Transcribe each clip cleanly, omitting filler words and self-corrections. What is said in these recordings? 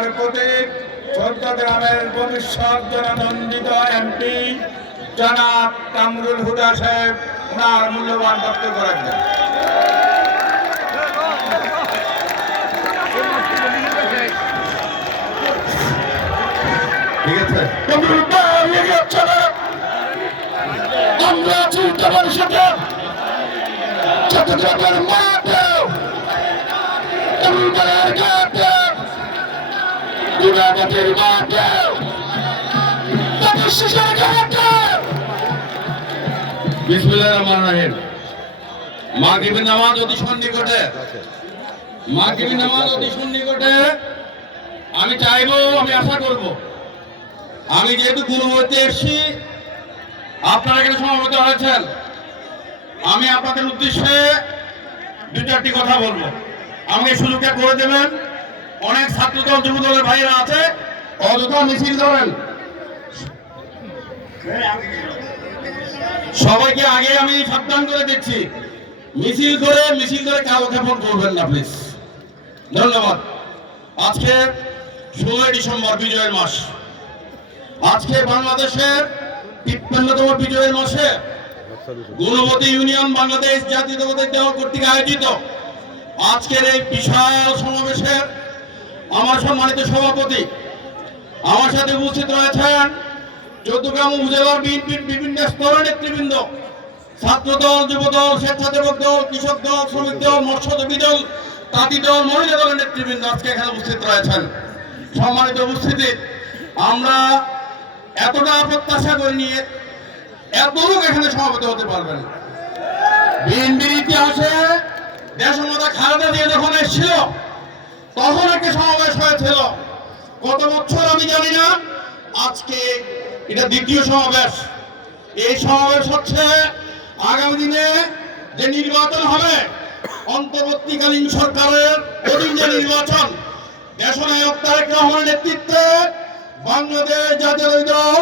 জেলার প্রতীক ১৪ গ্রামের ভবিষ্যৎ জননন্দিত এমপি জনাব কামরুল হুদা সাহেব ওনার মূল্যবান বক্তব্য রাখবেন। ঠিক আছে, আমরা চিন্তার সাথে চট্টগ্রামের মাঠে গুণাগতের মাঠে বিসমিল্লাহির রহমানির রহিম। মাগরিবের নামাজ অতি সন্নিকটে, মাগরিবের নামাজ অতি সন্নিকটে। আমি চাইবো, আমি আশা করব, আমি যেহেতু গুণবতী এসছি, আপনারা এখানে সমবেত হয়েছেন, আমি আপনাদের উদ্দেশ্যে দু চারটি কথা বলবো। আমাকে সুযোগটা করে দেবেন। অনেক ছাত্রদল যুবদলের ভাইরা আছে, অযথা মিছিল ধরেন। সবাইকে আগে আমি সাবধান করে দিচ্ছি, মিছিল করে কালো ক্ষেপণ করবেন না প্লিজ। ধন্যবাদ। আজকে 16 ডিসেম্বর বিজয়ের মাস। আজকে বাংলাদেশের 53তম বিজয়ের মাসে গুণবতী ইউনিয়ন বাংলাদেশ জাতীয়তাবাদী দল কর্তৃক আয়োজিত আজকের এই বিশাল সমাবেশের আমার সম্মানিত সভাপতি, আমার সাথে উপস্থিত রয়েছেন চৌদ্দগ্রাম উপজেলার বিএনপির বিভিন্ন স্তরের নেতৃবৃন্দ, ছাত্রদল, যুবদল, স্বেচ্ছাসেবক দল, কৃষক দল, শ্রমিক দল, মৎস্যজীবী দল, তাঁতি দল, মহিলা দলের নেতৃবৃন্দ আজকে এখানে উপস্থিত রয়েছেন। সম্মানিত উপস্থিতি, আমরা এতটা প্রত্যাশা করে নিয়ে এত লোক এখানে সমাবেত হতে পারবেন। বিএনপির ইতিহাসে দেশমাতা খালেদা জিয়া যখন এসেছিল তখন একটা সমাবেশ হয়েছিল, কত বছর আমি জানি না, আজকে এটা দ্বিতীয় সমাবেশ। এই সমাবেশ হচ্ছে আগামী দিনে যে নির্বাচন হবে, অন্তর্বর্তীকালীন সরকারের অধীনে নির্বাচন, দেশনায়ক তারেক রহমানের নেতৃত্বে বাংলাদেশ জাতীয়তাবাদী দল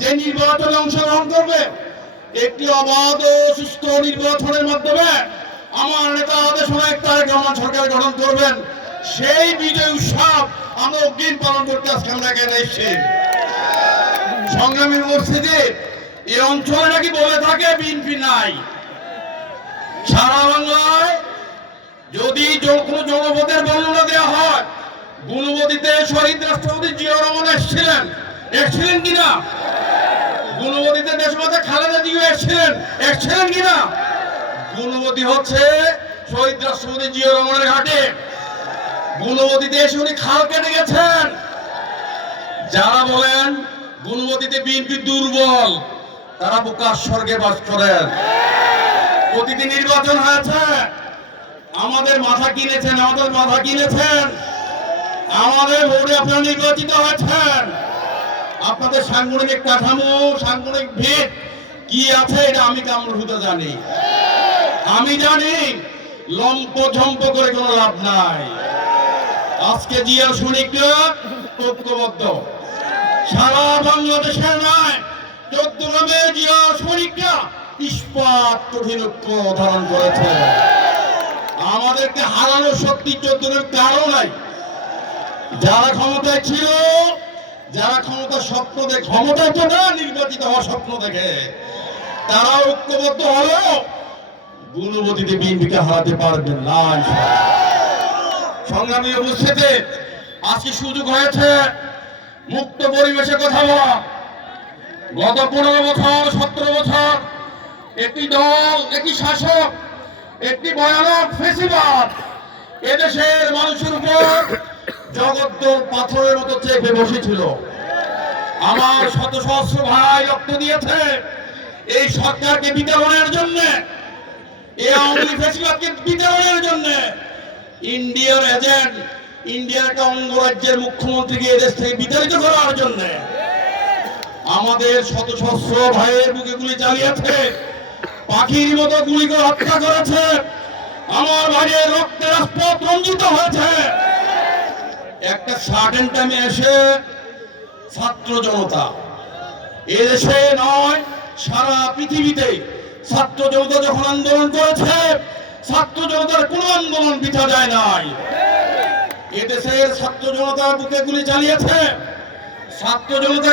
যে নির্বাচনে অংশগ্রহণ করবে, একটি অবাধ ও সুস্থ নির্বাচনের মাধ্যমে আমার নেতা দেশনায়ক তারেক রহমান সরকার গঠন করবেন। সেই বিজয় উৎসব আমরা অগ্রিম পালন করতে আজকে আমরা এখানে এসেছি। সংগ্রামী উপস্থিতি, এই অঞ্চলে নাকি বলে থাকে বিএনপি নাই। সারা বাংলায় যদি কোনো জনপদের বর্ণনা দেওয়া হয়, গুণবতীতে শহীদ রাষ্ট্রপতি জিয়াউর রহমান এসেছিলেন কিনা? গুণবতীতে দেশমাতা খালেদা জিয়া এসেছিলেন কিনা? গুণবতী হচ্ছে শহীদ রাষ্ট্রপতি জিয়াউর রহমানের ঘাটে। গুণবতীতে এসে উনি খাল কেটে গেছেন। যারা বলেন গুণবতীতে বিএনপি দুর্বল, তারা বোকার স্বর্গে বাস করেন। প্রতিটি নির্বাচন হয়েছে, আমাদের মাথা কিনেছেন, আমাদের ভোটে আপনারা নির্বাচিত হয়েছেন। আপনাদের সাংগঠনিক কাঠামো, সাংগঠনিক ভিত কি আছে এটা আমি কামরুল হুদা জানি। আমি জানি লম্প ঝম্প করে কোনো লাভ নাই। আজকে জিয়া সৈনিকরা ঐক্যবদ্ধ, সারা বাংলাদেশের নয়, চৌদ্দগ্রামে জিয়া সৈনিকরা ইস্পাত কঠিন ঐক্য ধারণ করেছে। আমাদেরকে হারানোর শক্তি চৌদ্দগ্রামের কারো নাই। যারা ক্ষমতায় ছিল, যারা ক্ষমতার স্বপ্ন দেখে, ক্ষমতায় তো না, নির্বাচিত হওয়ার স্বপ্ন দেখে, তারা ঐক্যবদ্ধ হলো গুণবতীতে বিএনপিকে হারাতে পারবেন না। সংগ্রামী উপস্থিতি, আজকে সুযোগ হয়েছে মুক্ত পরিবেশে কথা বলা। গত 15 বছর 17 বছর একটি দল, একটি শাসক, একটি ভয়ানক ফেসিবাদ এদেশের মানুষের উপর জগদ্দল পাথরের মতো চেপে বসেছিল। আমার শত সহস্র ভাই রক্ত দিয়েছে এই সরকারকে বিতাড়নের জন্য, এই আওয়ামী ফেসিবাদকে বিতাড়নের জন্য। ইন্ডিয়ার এজেন্ট, ইন্ডিয়ার একটা অঙ্গরাজ্যের মুখ্যমন্ত্রীকে এদেশ থেকে বিতাড়িত করার জন্য আমাদের শত সহস্র ভাইয়ের বুকে গুলি চালিয়েছে, পাখির মতো গুলি করে হত্যা করেছে। আমার ভাইয়ের রক্তের রাজপথ রঞ্জিত হয়েছে। একটা সার্টেন টাইমে এসে ছাত্র জনতা, এদেশে নয় সারা পৃথিবীতে ছাত্র জনতা যখন আন্দোলন করেছে, ছাত্র জনতার কোন আন্দোলন বৃথা যায় নাই। এদেশের ছাত্র জনতার বুকে গুলি চালিয়েছে, ছাত্র জনতা